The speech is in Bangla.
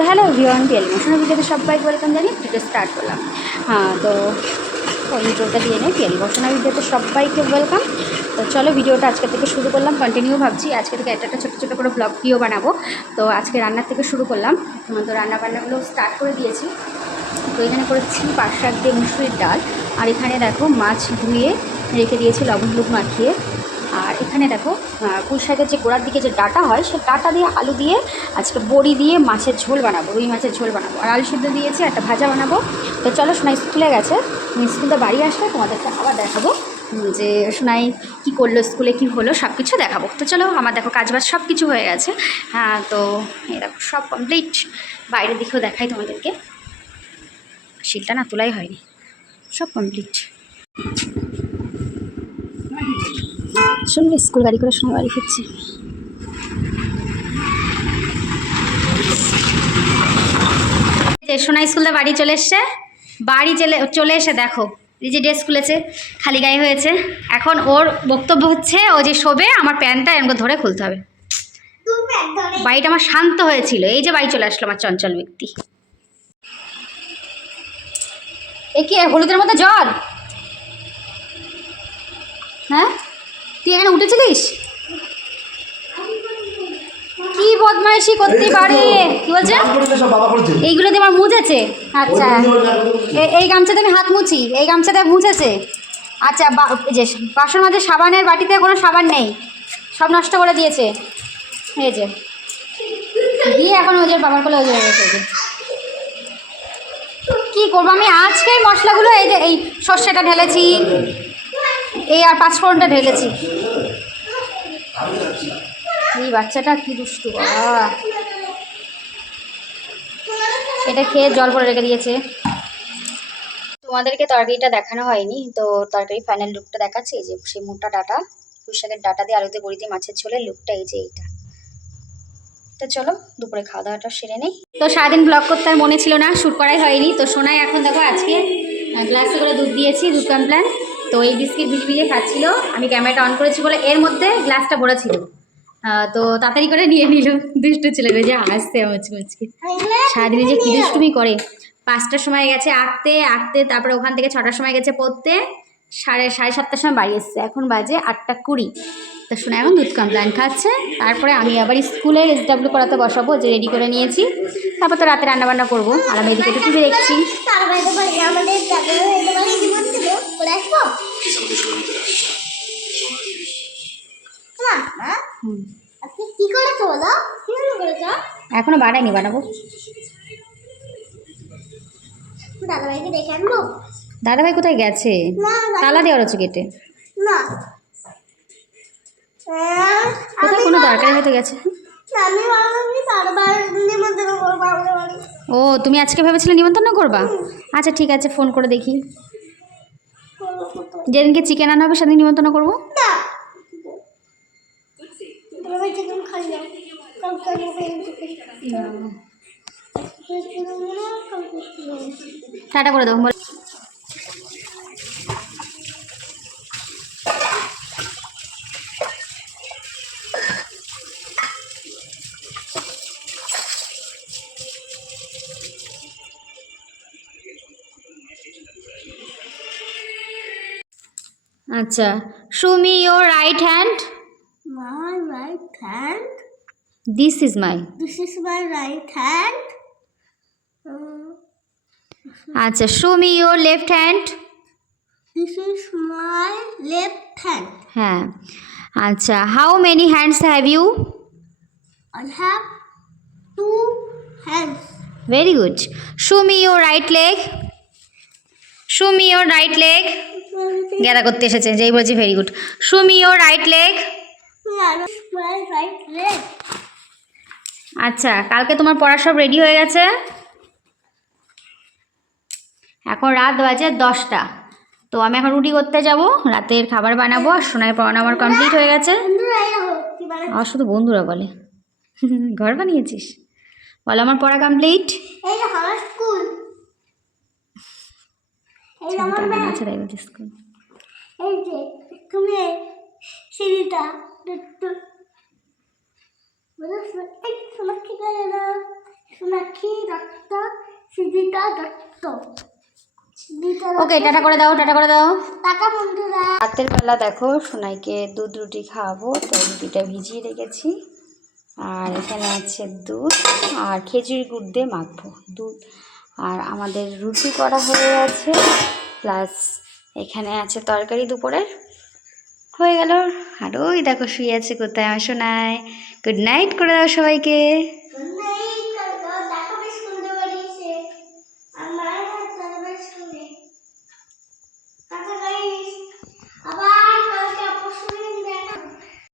তো হ্যালো ভিওয়ান পিএল মোশনের ভিডিওতে সবাইকে ওয়েলকাম জানিয়ে ভিডিও স্টার্ট করলাম। হ্যাঁ তো ইন্ট্রোটা দিয়ে নেই পিএল মোশনের ভিডিওতে সবাইকে ওয়েলকাম তো চলো ভিডিওটা আজকে থেকে শুরু করলাম কন্টিনিউ ভাবছি। আজকে থেকে একটা একটা ছোটো ছোটো করে ব্লগ ভিডিও বানাবো। তো আজকে রান্নার থেকে শুরু করলাম। তো রান্না বান্নাগুলো স্টার্ট করে দিয়েছি। তো এখানে করেছি পাঁচ শাক দিয়ে মুসুরির ডাল। আর এখানে দেখো মাছ ধুয়ে রেখে দিয়েছি লবণ হলুদ মাখিয়ে। এখানে দেখো পুঁই শাকের যে গোড়ার দিকে যে ডাটা হয় সে ডাটা দিয়ে আলু দিয়ে আজকে বড়ি দিয়ে মাছের ঝোল বানাবো, রুই মাছের ঝোল বানাবো। আর আলু সিদ্ধ দিয়েছি, একটা ভাজা বানাবো। তো চলো সোনাই স্কুলে গেছে। স্কুলতে বাড়ি আসলে তোমাদেরকে আবার দেখাবো যে সোনাই কী করল, স্কুলে কী হলো সব কিছু দেখাবো। তো চলো, আমার দেখো কাজবাজ সব কিছু হয়ে গেছে। হ্যাঁ তো এই দেখো, সব কমপ্লিট বাইরের দিকেও দেখাই তোমাদেরকে। শিলটা না তোলাই হয়নি। সব কমপ্লিট শুনবে স্কুল গাড়ি করে সময় বাড়ি ফিরছি। সোনা স্কুলে বাড়ি চলে এসছে। বাড়ি চলে চলে এসে দেখো, এই যে ড্রেস খুলেছে, খালি গায়ে হয়েছে। এখন ওর বক্তব্য হচ্ছে, ও যে শোবে, আমার প্যান্টটা এরকম ধরে খুলতে হবে। বাড়িটা আমার শান্ত হয়েছিল, এই যে বাড়ি চলে আসলো আমার চঞ্চল ব্যক্তি। এ কি হলুদের মধ্যে জ্বর? হ্যাঁ? তুই এখানে উঠেছিলিস? কি বদমাইশি করতে পারে? কি বলছে? এইগুলো দিয়ে আমার মুছেছে? আচ্ছা। এই গামছাতে আমি হাত মুছি। এই গামছাতে মুছেছে? আচ্ছা যে বাসন মাঝে সাবানের বাটিতে কোনো সাবান নেই। সব নষ্ট করে দিয়েছে। এই যে। দিয়ে এখন ওই যে বাবার কোলে যে। কি করব? আমি আজকে মশলাগুলো এই যে এই সর্ষেটা ঢেলেছি। এই আর পাঁচ পাঁচফোড়নটা ঢেলেছি এই বাচ্চাটা কি দুষ্টু এটা খেয়ে জল পরে রেখে দিয়েছে। তোমাদেরকে তরকারিটা দেখানো হয়নি, তো তরকারি ফাইনাল লুকটা দেখাচ্ছি, এই যে সেই মোটা ডাটা। পুঁইশাকের ডাটা দিয়ে আলুতে বড়ি দিয়ে মাছের ঝোলের লুকটা এই যে এইটা। চলো, দুপুরে খাওয়া দাওয়াটা সেরে নেই। তো সারাদিন ব্লগ করতে আর মনে ছিল না শ্যুট করাই হয়নি। তো সোনাই, এখন দেখো আজকে গ্লাসে করে দুধ দিয়েছি, দুধ কমপ্লেন। তো এই বিস্কিট ভিজে ভিজে খাচ্ছিল। আমি ক্যামেরাটা অন করেছি বলে এর মধ্যে গ্লাসটা ভরা ছিল। তো তাড়াতাড়ি করে নিয়ে নিল। দুষ্টু ছেলে যে হাসছে মুচকি মুচকি সারাদিনে যে কী দুষ্টুমি করে। পাঁচটার সময় গেছে আঁকতে আঁকতে, তারপরে ওখান থেকে ছটার সময় গেছে পড়তে। সাড়ে সাড়ে সাতটার সময় বাড়ি এসছে। এখন বাজে আটটা কুড়ি। তো শোনা, এখন দুধ কমপ্লেন খাচ্ছে। তারপরে আমি আবার স্কুলে এস ডাব্লিউ করাতে বসাবো, যে রেডি করে নিয়েছি। তারপর তো রাতে রান্নাবান্না করব। আর আমি এদিকে টিভি দেখছি। আজকে কি করেছ বলো? কি করেছ? এখনও বানাইনি বানাবো। দাদা দেখে আনব। দাদাভাই কোথায় গেছে? তালা দেওয়ার হচ্ছে গেটে। না। কোথায় কোনো দরকারি হয়তো গেছে? ও তুমি আজকে ভেবেছিলে নিমন্ত্রণ করবা? আচ্ছা ঠিক আছে ফোন করে দেখি। যেদিনকে চিকেন আনা হবে সেদিন নিমন্ত্রণ করব না দাদা ভাই চিকেন খাই না কালকে আমি চিকেন কালকে টাটা করে দেবো বল আচ্ছা Sumi your right hand right hand. This is my This is my right hand. Uh, আচ্ছা Sumi your left hand this is my left hand. হ্যাঁ। আচ্ছা how many hands have you I have two hands. Very good Sumi your right leg Sumi your right leg গ্যাদা করতে এসেছে যেই বলছি very good Sumi your right leg আচ্ছা কালকে তোমার পড়া সব রেডি হয়ে গেছে? এখন রাত বাজে দশটা। তো আমি এখন রুটি করতে যাব রাতের খাবার বানাবো আর সোনায় পড়ানো আমার কমপ্লিট হয়ে গেছে। আমার শুধু বন্ধুরা বলে। ঘর বানিয়েছিস? বলো আমার পড়া কমপ্লিট স্কুল সিঁড়িটা একটু সোনাক্ষী গেলে না সোনাক্ষী দিদা দত্ত ওকে টাটা করে দাও টাটা করে দাও টাকা বন্ধুরা রাতের বেলা দেখো সোনাইকে দুধ রুটি খাওয়াবো তো রুটিটা ভিজিয়ে রেখেছি। আর এখানে আছে দুধ আর খেজুরি গুড় দিয়ে মাখবো দুধ। আর আমাদের রুটি করা হয়ে আছে প্লাস এখানে আছে তরকারি দুপুরের। হয়ে গেল। আর ওই দেখো শুয়ে আছে কোথায় আসো নাই গুড নাইট করে দাও সবাইকে।